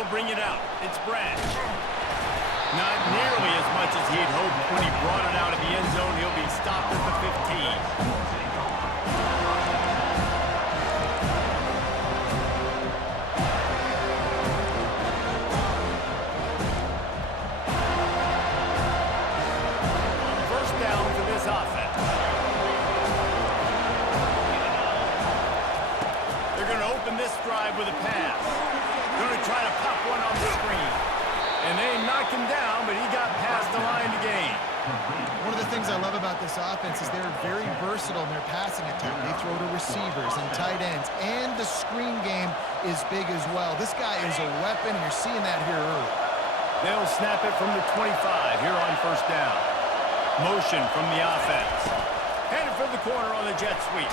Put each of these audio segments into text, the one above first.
He'll bring it out. It's Branch. Not nearly as much as he'd hoped when he brought it out of the end zone. He'll be stopped at the 15. This drive with a pass. Going to try to pop one on the screen. And they knocked him down, but he got past the line to gain. One of the things I love about this offense is they're very versatile in their passing attack. They throw to receivers and tight ends, and the screen game is big as well. This guy is a weapon, and you're seeing that here early. They'll snap it from the 25 here on first down. Motion from the offense. Headed for the corner on the jet sweep.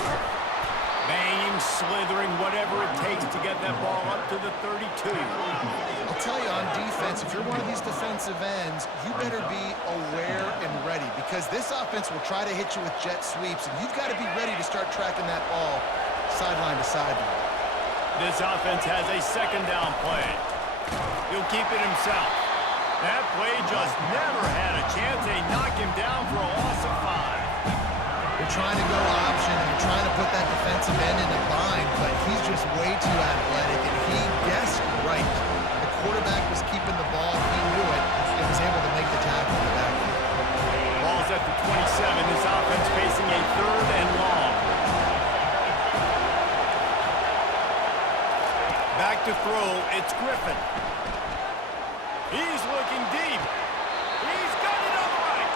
Banging, slithering, whatever it takes to get that ball up to the 32. I'll tell you, on defense, if you're one of these defensive ends, you better be aware and ready, because this offense will try to hit you with jet sweeps, and you've got to be ready to start tracking that ball sideline to sideline. This offense has a second down play. He'll keep it himself. That play just never had a chance. They knock him down for a loss of 5. They're trying to go option, and they're trying to put that defensive end in a bind, but he's just way too athletic, and he guessed right. The quarterback was keeping the ball. He knew it and was able to make the tackle in the backfield. Ball's at the 27. This offense facing a 3rd and long. Back to throw. It's Griffin. He's looking deep. He's got it on the right.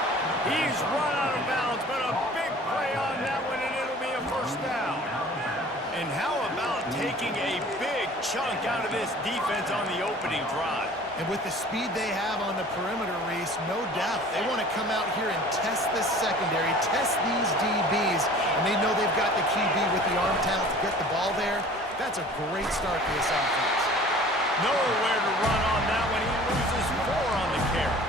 He's run out of bounds, but a big play on that one, and it'll be a first down. And how about taking a big chunk out of this defense on the opening drive? And with the speed they have on the perimeter, Reese, no doubt they want to come out here and test this secondary, test these DBs, and they know they've got the QB with the arm talent to get the ball there. That's a great start for this offense. Nowhere to run on that one. He loses 4 on the carry.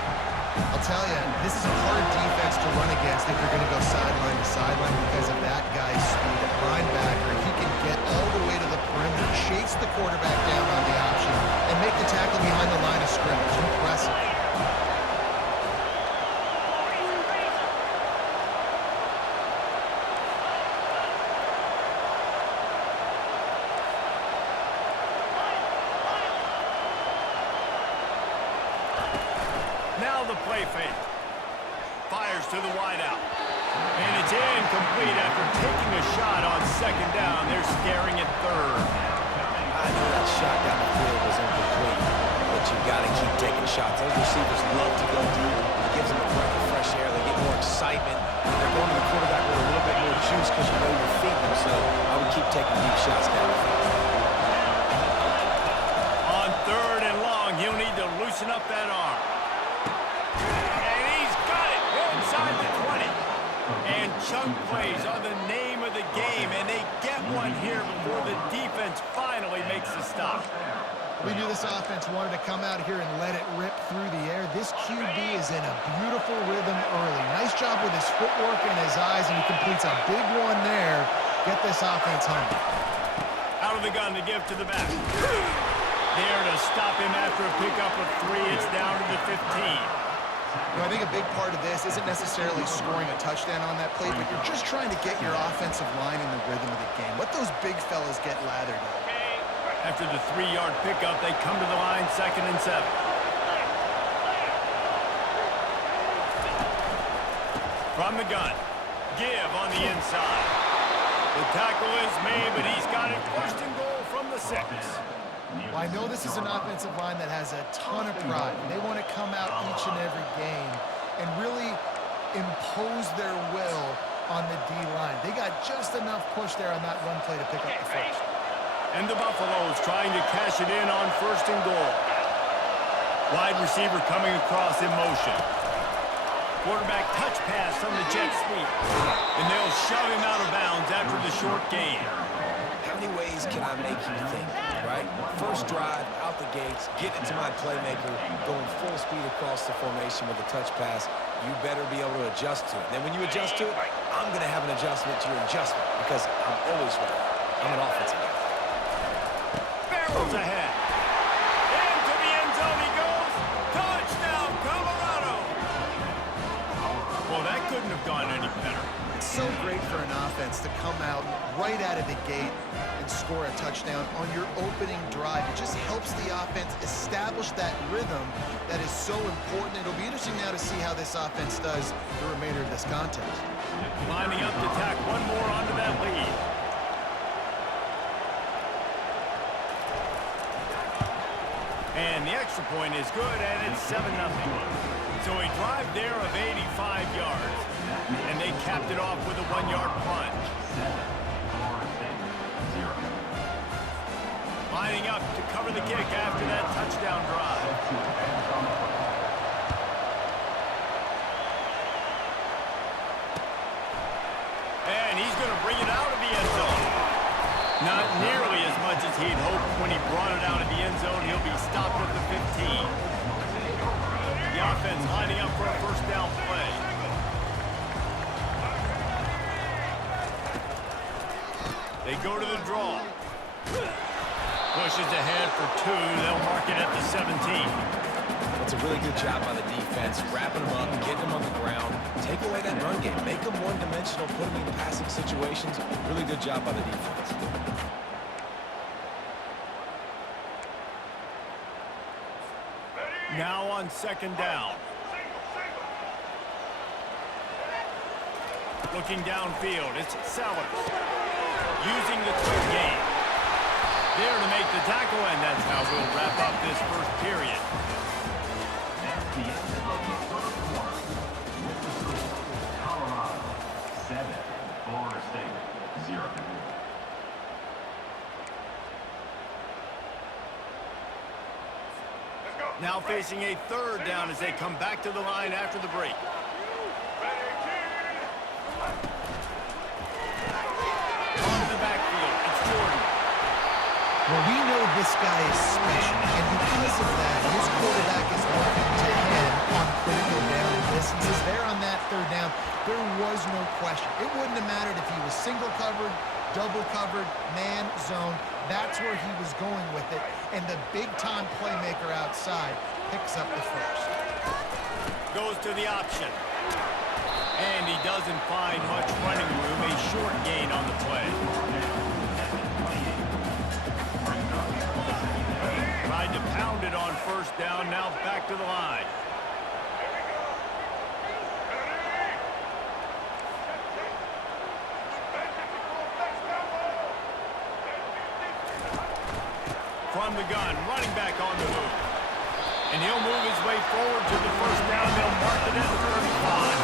I'll tell you, this is a hard defense to run against if you're going to go sideline to sideline because of that guy's speed. At linebacker, he can get all the way to the perimeter, chase the quarterback down on the option, and make the tackle behind the line of scrimmage. Impressive. Now the play fake. Fires to the wideout. And it's incomplete after taking a shot on second down. They're staring at 3rd. I know that shot down the field was incomplete, but you got to keep taking shots. Those receivers love to go deep. It gives them a breath of fresh air. They get more excitement. And they're going to the quarterback with a little bit more juice because you know you're feeding them. So I would keep taking deep shots down the field. On 3rd and long, he'll need to loosen up that arm. And he's got it inside the 20. And chunk plays are the name of the game, and they get one here before the defense finally makes the stop. We knew this offense wanted to come out here and let it rip through the air. This QB is in a beautiful rhythm early. Nice job with his footwork and his eyes, and he completes a big one there. Get this offense hungry. Out of the gun to give to the back. There to stop him after a pickup of 3. It's down to the 15. I think a big part of this isn't necessarily scoring a touchdown on that play, but you're just trying to get your offensive line in the rhythm of the game. Let those big fellas get lathered up. After the 3-yard pickup, they come to the line, 2nd and 7. From the gun, give on the inside. The tackle is made, but he's got it 1st and goal from the 6. Well, I know this is an offensive line that has a ton of pride. They want to come out each and every game and really impose their will on the D-line. They got just enough push there on that run play to pick up the 1st. And the Buffaloes trying to cash it in on 1st and goal. Wide receiver coming across in motion. Quarterback touch pass from the jet sweep. And they'll shove him out of bounds after the short gain. How many ways can I make you think, right? First drive, out the gates, get into my playmaker, going full speed across the formation with a touch pass. You better be able to adjust to it. Then when you adjust to it, I'm going to have an adjustment to your adjustment because I'm always ready. I'm an offensive guy. Barrels ahead. Into so great for an offense to come out right out of the gate and score a touchdown on your opening drive. It just helps the offense establish that rhythm that is so important. It'll be interesting now to see how this offense does the remainder of this contest. Lining up to tack one more onto that lead. And the extra point is good, and it's 7-0. So a drive there of 85 yards. And they capped it off with a 1-yard plunge. Lining up to cover the kick after that touchdown drive. And he's going to bring it out of the end zone. Not nearly as much as he'd hoped when he brought it out of the end zone. He'll be stopped at the 15. The offense lining up for a first down play. They go to the draw. Pushes ahead for 2. They'll mark it at the 17. That's a really good job by the defense, wrapping them up, getting them on the ground, take away that run game, make them one-dimensional, put them in passing situations. Really good job by the defense. Now on second down. Looking downfield, it's Sellers. Using the quick game. There to make the tackle, and that's how we'll wrap up this first period. Colorado 7, Florida State 0. Now facing a third down as they come back to the line after the break. On the backfield, it's Jordan. Well, we know this guy is special, and because of that, his quarterback is looking to him on critical down distances. There on that third down, there was no question. It wouldn't have mattered if he was single covered, double covered, man, zone. That's where he was going with it, and the big-time playmaker outside picks up the first. Goes to the option. And he doesn't find much running room. A short gain on the play. Tried to pound it on first down. Now back to the line. From the gun, running back on the move. And he'll move his way forward to the first down. They'll mark it at the 35.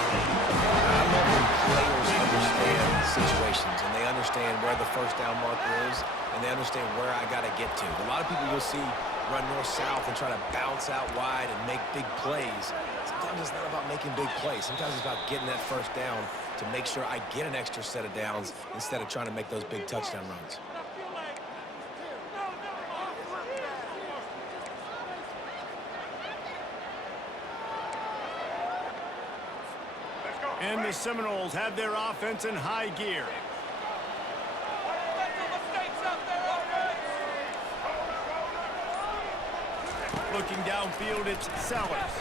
I love when players understand situations and they understand where the first down marker is and they understand where I got to get to. A lot of people you'll see run north-south and try to bounce out wide and make big plays. Sometimes it's not about making big plays. Sometimes it's about getting that first down to make sure I get an extra set of downs instead of trying to make those big touchdown runs. And the Seminoles have their offense in high gear. Looking downfield, it's Sellers.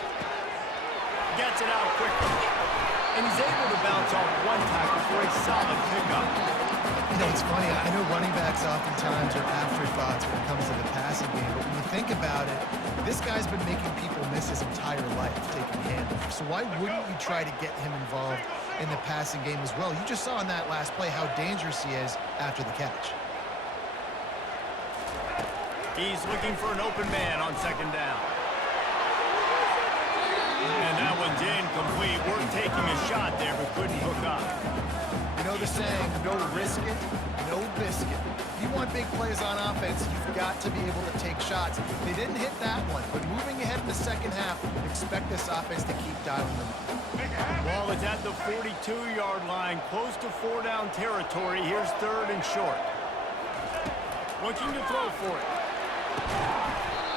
Gets it out quickly. And he's able to bounce off one tackle for a solid pickup. You know, it's funny. I know running backs oftentimes are afterthoughts when it comes to the passing game, but when you think about it, this guy's been making people miss his entire life taking handoffs. So why wouldn't you try to get him involved in the passing game as well? You just saw in that last play how dangerous he is after the catch. He's looking for an open man on second down. And that one's incomplete. We're taking a shot there, but couldn't hook up. You know the saying, no risk it, no biscuit. If you want big plays on offense, you've got to be able to take shots. They didn't hit that one, but moving ahead in the second half, expect this offense to keep dialing them up. Ball is at the 42-yard line, close to 4-down territory. Here's third and short. Looking to throw for it.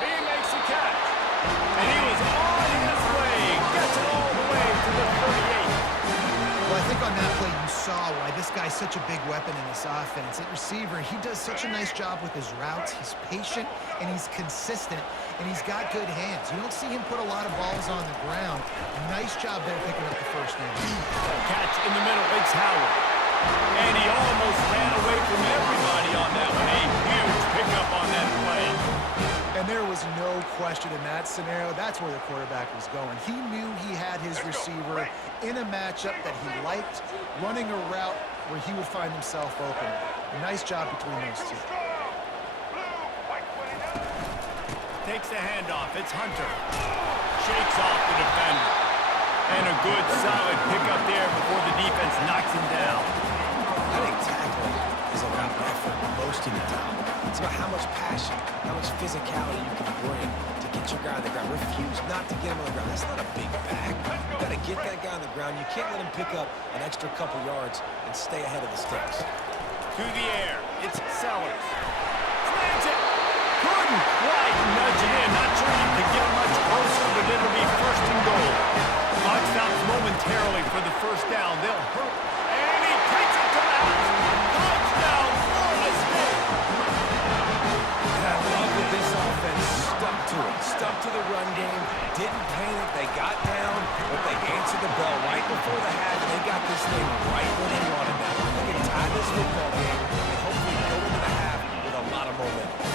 He makes a catch. And he was on his way. Gets it all the way to the 38. Well, I think on that play you saw why this this guy's such a big weapon in this offense. At receiver, he does such a nice job with his routes. He's patient, and he's consistent, and he's got good hands. You don't see him put a lot of balls on the ground. Nice job there picking up the first down. Catch in the middle. It's Howard. And he almost ran away from everybody on that one. A huge pickup on that play. And there was no question in that scenario. That's where the quarterback was going. He knew he had his receiver in a matchup that he liked, running a route where he would find himself open. Nice job between those two. Takes the handoff. It's Hunter. Shakes off the defender. And a good, solid pickup there before the defense knocks him down. I think tackling is about effort most of the time. It's about how much passion, how much physicality you can bring to get your guy on the ground. Refuse not to get him on the ground. That's not a big back. You got to get that guy on the ground. You can't let him pick up an extra couple yards and stay ahead of the sticks. To the air. It's Sellers. Slams it. Couldn't quite nudge it in. Not sure you could get much closer, but it'll be first and goal. Clock stops momentarily for the first down. They'll hurt. And he takes it to the house. Touchdown, Florida State. And I love that this offense stuck to it. Stuck to the run game. Didn't panic. They got down, but they answered the bell right before the half, and they got this thing right when they wanted that. They can tie this football game and hopefully go into the half with a lot of momentum.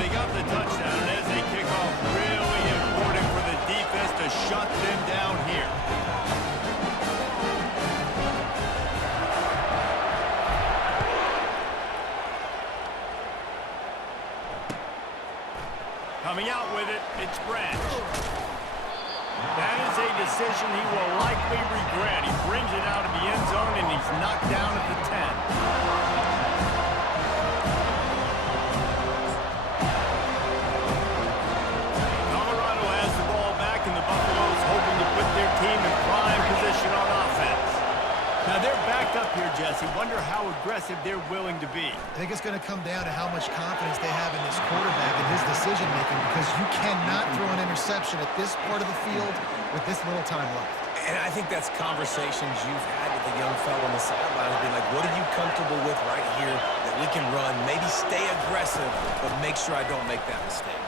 They got the touchdown, and as they kick off, really important for the defense to shut them down here. Coming out with it, it's Branch. That is a decision he will likely regret. He brings it out of the end zone, and he's knocked down at the 10. Now they're backed up here, Jesse. Wonder how aggressive they're willing to be. I think it's going to come down to how much confidence they have in this quarterback and his decision-making, because you cannot throw an interception at this part of the field with this little time left. And I think that's conversations you've had with the young fellow on the sideline. Being like, what are you comfortable with right here that we can run? Maybe stay aggressive, but make sure I don't make that mistake.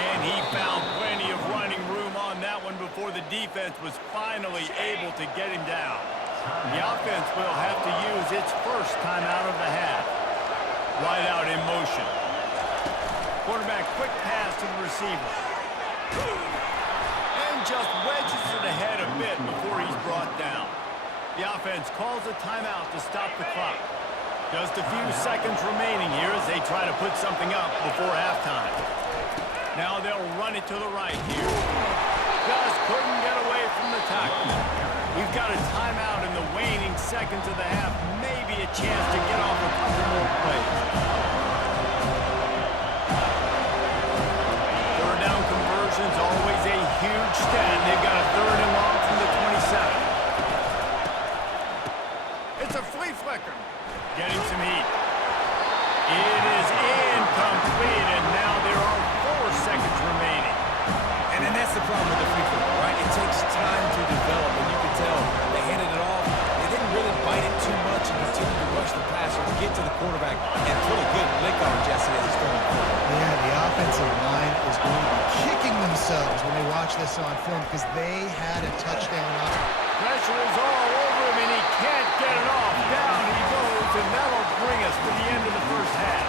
And he found plenty of running room on that one before the defense was finally able to get him down. The offense will have to use its first timeout of the half. Wide out in motion. Quarterback quick pass to the receiver. And just wedges it ahead a bit before he's brought down. The offense calls a timeout to stop the clock. Just a few seconds remaining here as they try to put something up before halftime. Now they'll run it to the right here. Just couldn't get away from the tackle. We've got a timeout in the waning seconds of the half. Maybe a chance to get off a couple more plays. Third down conversion's always a huge stat. They've got a third and long from the 27. It's a flea flicker. Getting some heat. It is incomplete, and now there are 4 seconds remaining. And that's the problem with the free throw, right? It takes time to develop, and you can tell they handed it off. They didn't really bite it too much and continue to rush the passer, get to the quarterback, and put a good lick on Jesse as he's throwing forward. Yeah, the offensive line is going to be kicking themselves when they watch this on film, because they had a touchdown on it. Pressure is all over him, and he can't get it off. Down he goes, and that'll bring us to the end of the first half.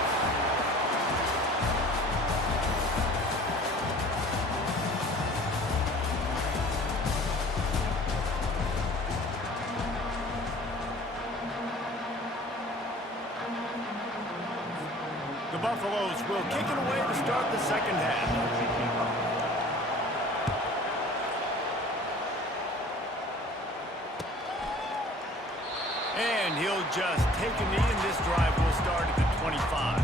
The Buffaloes will kick it away to start the second half. And he'll just take a knee, and this drive will start at the 25.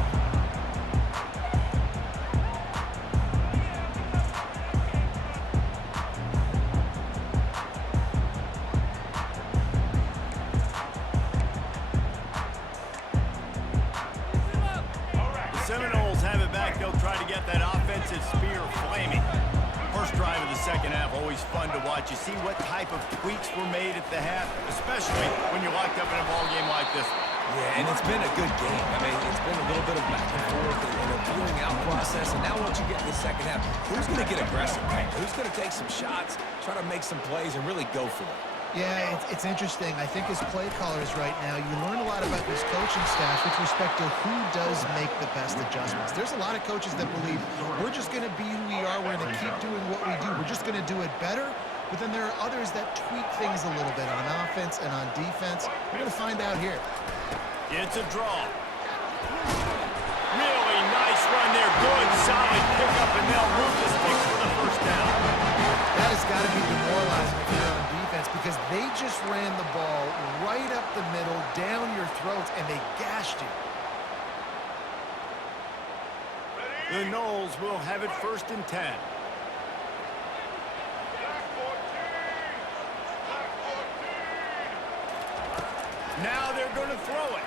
The Seminoles have it back. They'll try to get that offense offensive spear flaming. First drive of the second half, always fun to watch. You see what type of tweaks were made at the half, especially when you're locked up in a ball game like this one. Yeah, and it's been a good game. I mean, it's been a little bit of back and forth and a feeling out process. And now once you get in the second half, who's going to get aggressive, man? Who's going to take some shots, try to make some plays, and really go for it? Yeah, it's interesting. I think as play callers right now, you learn a lot about this coaching staff with respect to who does make the best adjustments. There's a lot of coaches that believe we're just going to be who we are. We're going to keep doing what we do. We're just going to do it better. But then there are others that tweak things a little bit on offense and on defense. We're going to find out here. It's a draw. Really nice run there. Good, solid pickup, and they'll move the sticks for the first down. That has got to be demoralizing if you're on defense because they just ran the ball right up the middle, down your throats, and they gashed you. The Noles will have it 1st and 10. Now they're going to throw it.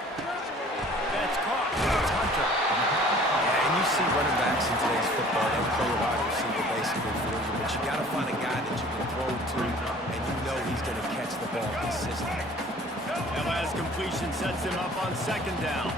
That's caught. It's Hunter. Yeah, and you see running backs in today's football, they play a wide receiver basically for you, but you got to find a guy that you can throw to, and you know he's going to catch the ball consistently. That last completion sets him up on 2nd down.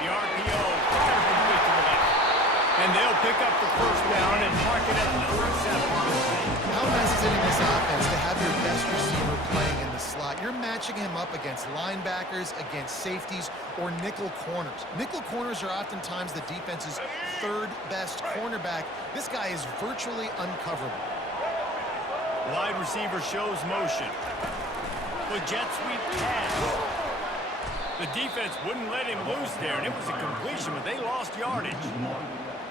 The RPO fire complete to the left. And they'll pick up the 1st down and mark it at the 47. How nice is it in this offense to have your best receiver playing in the slot? You're matching him up against linebackers, against safeties, or nickel corners. Nickel corners are oftentimes the defense's 3rd best cornerback. This guy is virtually uncoverable. Wide receiver shows motion. The jet sweep pass. The defense wouldn't let him loose there, and it was a completion, but they lost yardage.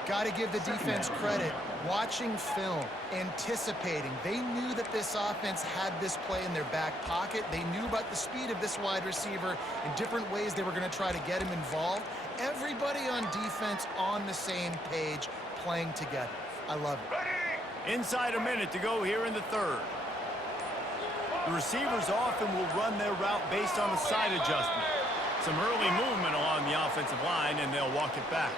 Got to give the defense credit. Watching film, anticipating. They knew that this offense had this play in their back pocket. They knew about the speed of this wide receiver and different ways they were going to try to get him involved. Everybody on defense on the same page, playing together. I love it. Inside a minute to go here in the 3rd. The receivers often will run their route based on a side adjustment. Some early movement along the offensive line, and they'll walk it back.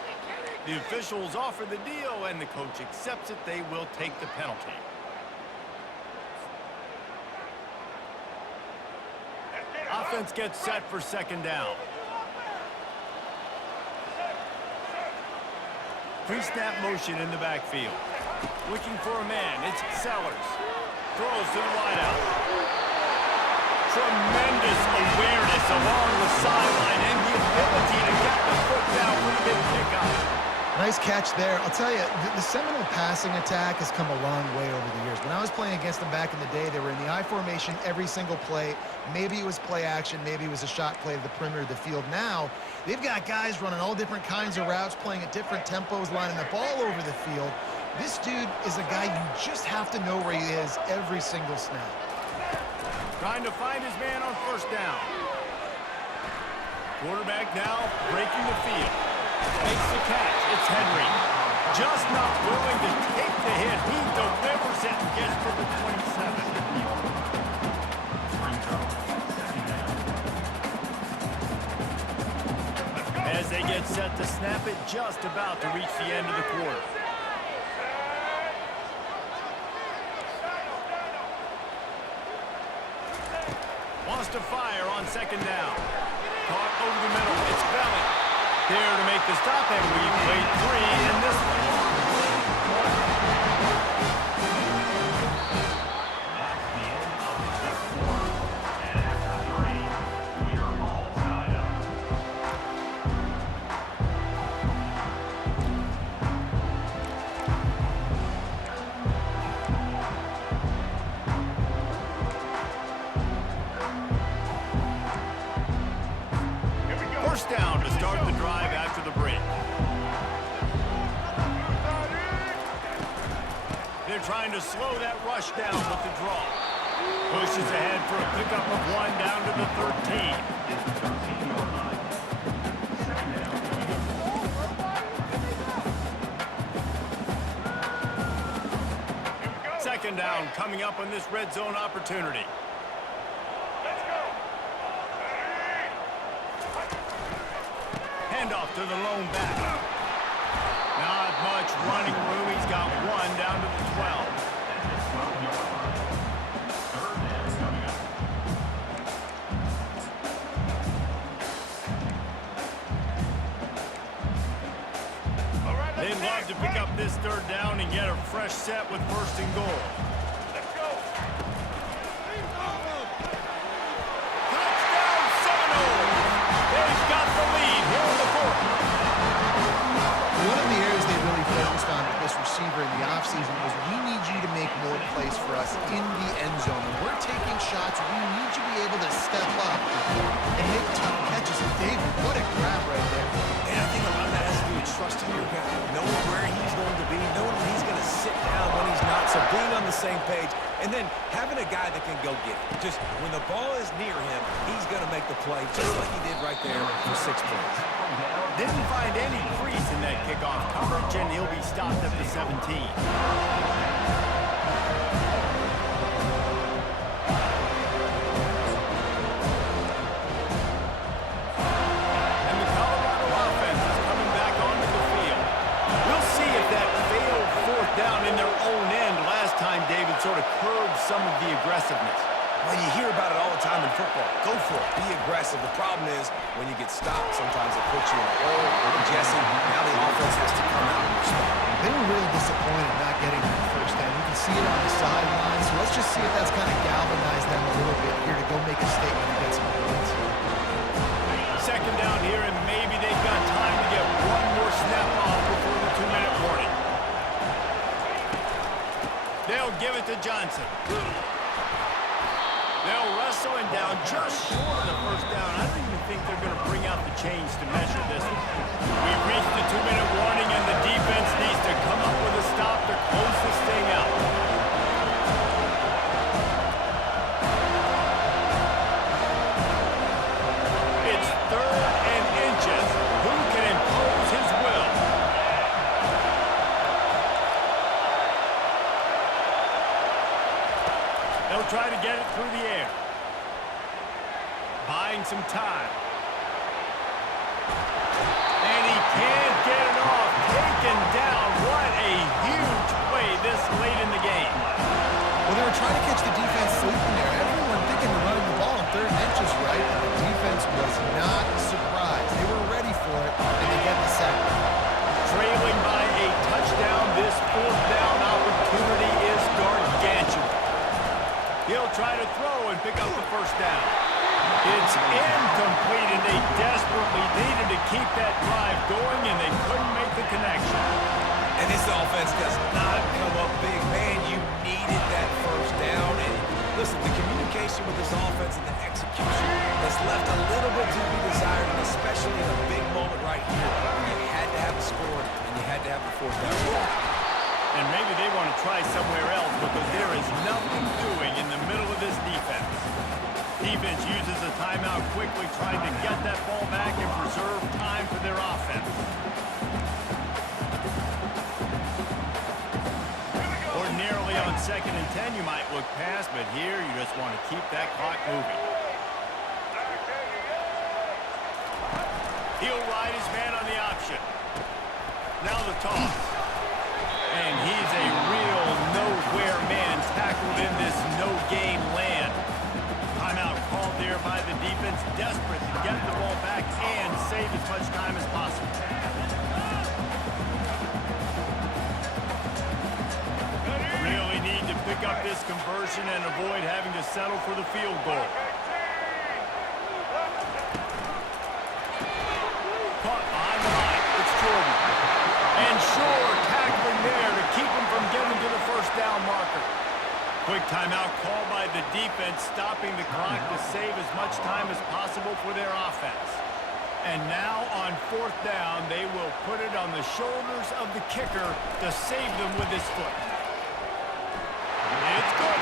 The officials offer the deal, and the coach accepts it. They will take the penalty. Offense gets set for 2nd down. Pre-snap motion in the backfield. Looking for a man. It's Sellers. Throws to the wideout. Tremendous awareness along the sideline and the ability to get the foot down for the big pickup. Nice catch there. I'll tell you, the Seminole passing attack has come a long way over the years. When I was playing against them back in the day, they were in the I formation every single play. Maybe it was play action. Maybe it was a shot play to the perimeter of the field. Now, they've got guys running all different kinds of routes, playing at different tempos, lining up all over the field. This dude is a guy you just have to know where he is every single snap. Trying to find his man on 1st down. Quarterback now breaking the field. Makes the catch. It's Henry. Just not willing to take the hit. He delivers it and gets to the 27. As they get set to snap it, just about to reach the end of the quarter. Wants to fire on 2nd down. Caught over the middle. It's Belly. There to make the stop, and we played 3 in this one. That's the end of the 2nd quarter. And after 3, we are all tied up. First down to start the drive after the break. They're trying to slow that rush down with the draw. Pushes ahead for a pickup of 1 down to the 13. It's the 13-yard line. 2nd down. 2nd down coming up on this red zone opportunity. Handoff to the lone back. Not much running room. He's got one down to the 12. They'd love to pick up this third down and get a fresh set with first and goal. Let's go. Touchdown Seminoles! They've got the lead here in the fourth. One of the areas they really focused on with this receiver in the offseason was we need you to make more plays for us in the end zone. When we're taking shots, we need you to be able to step up and make tough catches. And David, what a grab right there. And I think a lot of that has to do with trusting your guy, knowing where he's going to be, knowing when he's going to sit down, when he's not. So being on the same page, and then having a guy that can go get it. Just when the ball is near him, he's going to make the play, just like he did right there for 6 points. Didn't find any crease in that kickoff coverage, and he'll be stopped at the 17. And the Colorado offense is coming back onto the field. We'll see if that failed fourth down in their own end last time David sort of curbed some of the aggressiveness. Well, you hear about it all the time in football. Go for it. Be aggressive. The problem is when you get stopped, sometimes it puts you in a hole. And Jesse, now the offense has to come out and respond. They were really disappointed not getting that first down. You can see it on the sideline. So let's just see if that's kind of galvanized them a little bit here to go make a statement and get some points. Second down here, and maybe they've got time to get one more snap off before the 2-minute warning. They'll give it to Johnson. They'll wrestle him down just short of the first down. I don't even think they're going to bring out the chains to measure this one. We've reached the 2-minute warning, and the defense needs to come up with a stop to close this thing out. It's 3rd and inches. Who can impose his will? They'll try to get it through the air. Buying some time. And he can't get it off. Taken down. What a huge play this late in the game. Well, they were trying to catch the defense sleeping there. Everyone thinking they're running the ball in 3rd and inches, right? And the defense was not surprised. They were ready for it, and they get the sack. Trailing by a touchdown, this 4th down opportunity is gargantuan. He'll try to throw and pick up the first down. It's incomplete, and they desperately needed to keep that drive going, and they couldn't make the connection. And this offense does not come up big. Man, you needed that first down. And listen, the communication with this offense and the execution has left a little bit to be desired, and especially in a big moment right here when you had to have the score and you had to have the 4th down. And maybe they want to try somewhere else because there is nothing doing in the middle of this defense. Defense uses a timeout quickly, trying to get that ball back and preserve time for their offense. Ordinarily on 2nd and 10, you might look past, but here you just want to keep that clock moving. He'll ride his man on the option. Now the toss. And he's a real nowhere man tackled in this no-gain land. Timeout called there by the defense, desperate to get the ball back and save as much time as possible. Really need to pick up this conversion and avoid having to settle for the field goal. Caught behind the line. It's Jordan. And Shore tackling there to keep him from getting to the first down marker. Quick timeout called by the defense, stopping the clock to save as much time as possible for their offense. And now on 4th down, they will put it on the shoulders of the kicker to save them with his foot. It's good.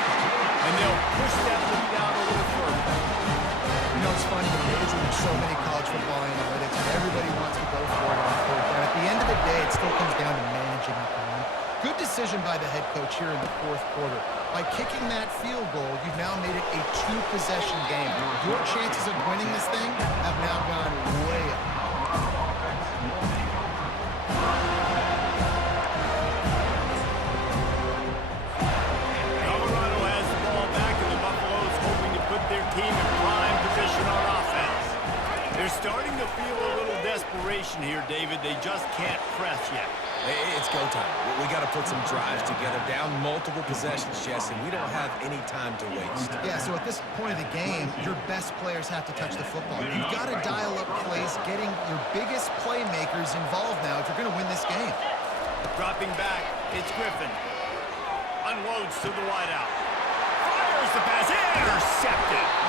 And they'll push that lead out a little further. You know, it's funny, in an age when there's so many college football analytics, and everybody wants to go for it on 4th down. At the end of the day, it still comes down to managing the time. Good decision by the head coach here in the 4th quarter. By kicking that field goal, you've now made it a 2-possession game. Your chances of winning this thing have now gone way up. desperation here, David. They just can't press yet. It's go time. We got to put some drives together, down multiple possessions, Jesse. We don't have any time to waste. Yeah, so at this point of the game, your best players have to touch the football. You've got to dial up plays, getting your biggest playmakers involved now if you're going to win this game. Dropping back, it's Griffin. Unloads to the wideout. Fires the pass, intercepted.